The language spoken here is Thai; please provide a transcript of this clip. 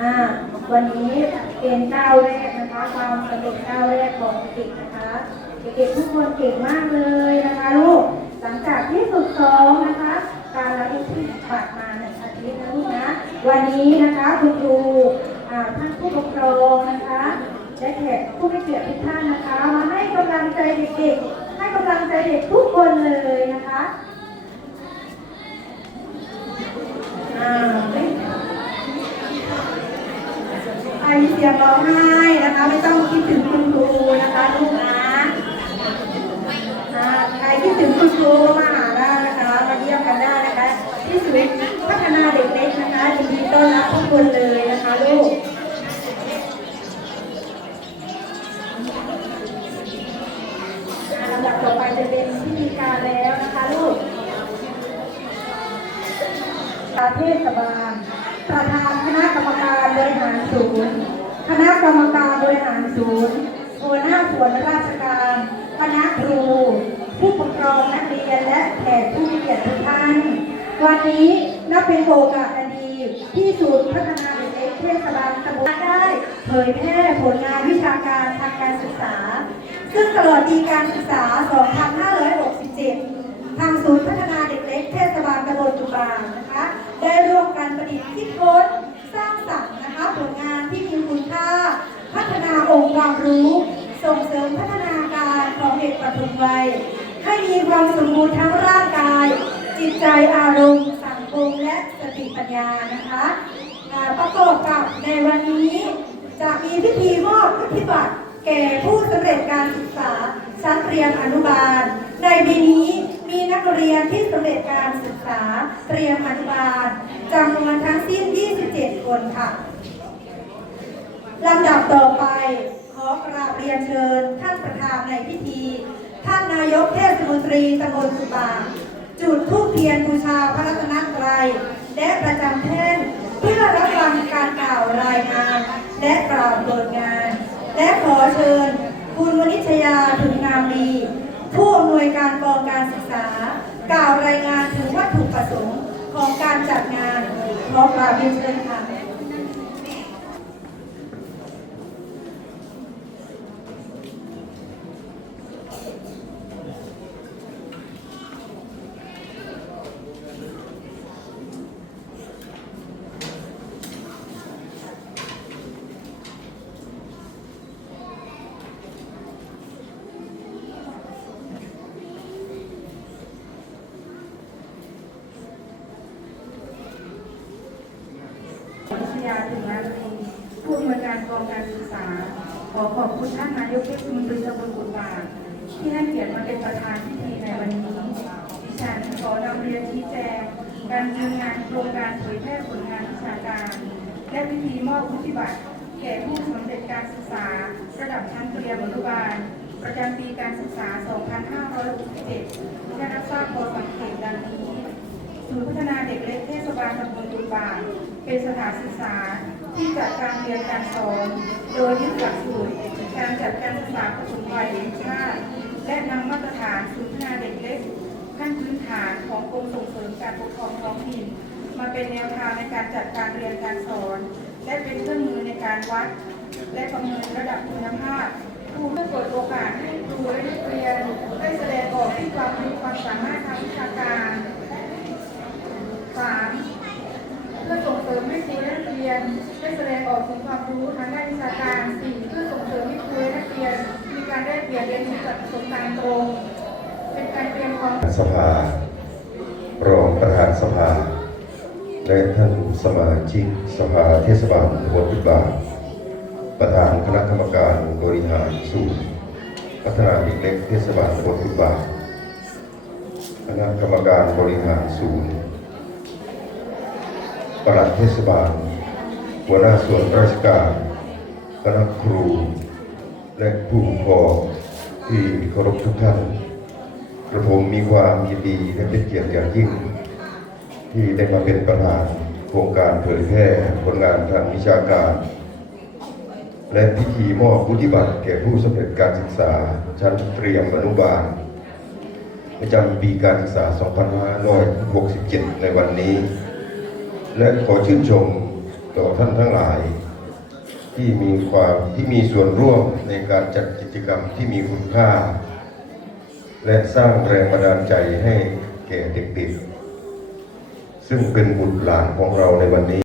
อ่าวันนี้เป็นก้าวแรกนะคะ ความสำเร็จก้าวแรกของเด็กนะคะ เด็กๆทุกคนเก่งมากเลยนะคะลูกหลังจากที่ฝึกซ้อมนะคะ การรับที่บัตรมาหนึ่งอาทิตย์นะลูกนะวันนี้นะคะคุณครูอ่าท่านผู้ปกครองนะคะและแขกผู้มีเกียรติทุกท่านนะคะ มาให้กำลังใจเด็กๆให้กำลังใจเด็กทุกคนเลยนะคะอ่าไม่ใครมีเสียงร้องไห้นะคะ ไม่ต้องคิดถึงคุณครูนะคะลูกนะใครคิดถึงคุณครูก็มาหาได้นะคะมาเยี่ยมกันได้นะคะที่ศูนย์พัฒนาเด็กเล็กนะคะยินดีต้อนรับทุกคนเลยนะคะลูกลำดับต่อไปจะเป็นพิธีการแล้วนะคะลูกประเทศบาล ประธานคณะกรรมการบริหารศูนย์คณะกรรมการบริหารศูนย์หัวหน้าส่วนราชการคณะครู ผู้ปกครองนักเรียนและแขกผู้มีเกียรติทุกท่าน วันนี้นับเป็นโอกาสอันดีที่ศูนย์พัฒนาเด็กเล็กเทศบาลตำบลได้เผยแพร่ผลงานวิชาการทางการศึกษา ซึ่งตลอดปีการศึกษา 2567 ทางศูนย์พัฒนาเด็กเล็กเทศบาลตำบลจุฬานะคะ ดิษฐ์คิดค้นสร้างสรรค์นะคะผลงานที่มีคุณค่า พัฒนาองค์ความรู้ ส่งเสริมพัฒนาการของเด็กปฐมวัย ให้มีความสมบูรณ์ทั้งร่างกาย จิตใจอารมณ์สังคมและสติปัญญานะคะประกอบกับในวันนี้ จะมีพิธีมอบวุฒิบัตรแก่ผู้สำเร็จการศึกษาชั้นเรียนอนุบาล ในปีนี้ มีนักเรียนที่สำเร็จการศึกษาเตรียมอนุบาลจำนวนทั้งสิ้น 27 คนค่ะลำดับต่อไป ขอกราบเรียนเชิญ ท่านประธานในพิธี ท่านนายกเทศมนตรีตำบลสุบางจุดธูปเทียนบูชาพระรัตนตรัยและประจำแท่นเพื่อรับฟังการกล่าวรายงาน และกล่าวเปิดงาน และขอเชิญ คุณวณิชยาถึงงามดี ผู้อำนวยการกองการศึกษา กล่าวรายงานถึงวัตถุประสงค์ของการจัดงานขอกราบเรียนเชิญค่ะ วิทยาถึงราชนีผู้อำนวย การกองการศึกษา ขอขอบคุณท่านนายกเทศมนตรีตำบลกุฎบาทที่ให้เกียรติมาเป็นประธานพิธีในวันนี้ดิฉันขอนำเรียนชี้แจง การดำเนินงานโครงการเผยแพร่ผลงานวิชาการ และพิธีมอบวุฒิบัตรแก่ผู้สำเร็จการศึกษา ระดับชั้นเตรียมอนุบาล ประจำปีการศึกษา 2567 ได้รับทราบข้อสังเกตดังนี้ ศูนย์พัฒนาเด็กเล็กเทศบาลตำบลตุลบาทเป็นสถานศึกษาที่จัดการเรียนการสอน โดยยึดหลักสูตรการจัดการศึกษาปฐมวัยแห่งชาติ และนำมาตรฐานศูนย์พัฒนาเด็กเล็กขั้นพื้นฐานของกรมส่งเสริมการปกครองท้องถิ่น มาเป็นแนวทางในการจัดการเรียนการสอน และเป็นเครื่องมือในการวัด และประเมินระดับคุณภาพครูเพื่อเปิดโอกาสให้ครูและนักเรียนได้แสดงออกที่ความรู้ความสามารถทางวิชาการ สามเพื่อส่งเสริมให้ครูและนักเรียน ได้แสดงออกถึงความรู้ทางด้านวิชาการสี่เพื่อส่งเสริมให้ครูและนักเรียนมีการได้เปลี่ยนเรียนรู้จากประสบการณ์ตรง เป็นการเตรียมความสภารองประธานสภา และท่านสมาชิกสภาเทศบาลหัวพุทบาทประธานคณะกรรมการบริหารศูนย์พัฒนาเด็กเล็กเทศบาลหัวพุทบาทคณะกรรมการบริหารศูนย์ปลัดเทศบาล หัวหน้าส่วนราชการคณะครู และผู้ปกครองที่เคารพทุกท่านกระผมมีความยินดีและเป็นเกียรติอย่างยิ่ง ที่ได้มาเป็นประธานโครงการเผยแพร่ผลงานทางวิชาการ และพิธีมอบวุฒิบัตรแก่ผู้สำเร็จการศึกษาชั้นเตรียมอนุบาลประจำปีการศึกษา 2567 ในวันนี้ และขอชื่นชม ต่อท่านทั้งหลาย ที่มีความที่มีส่วนร่วมในการจัดกิจกรรมที่มีคุณค่า และสร้างแรงบันดาลใจให้แก่เด็กๆซึ่งเป็นบุตรหลานของเราในวันนี้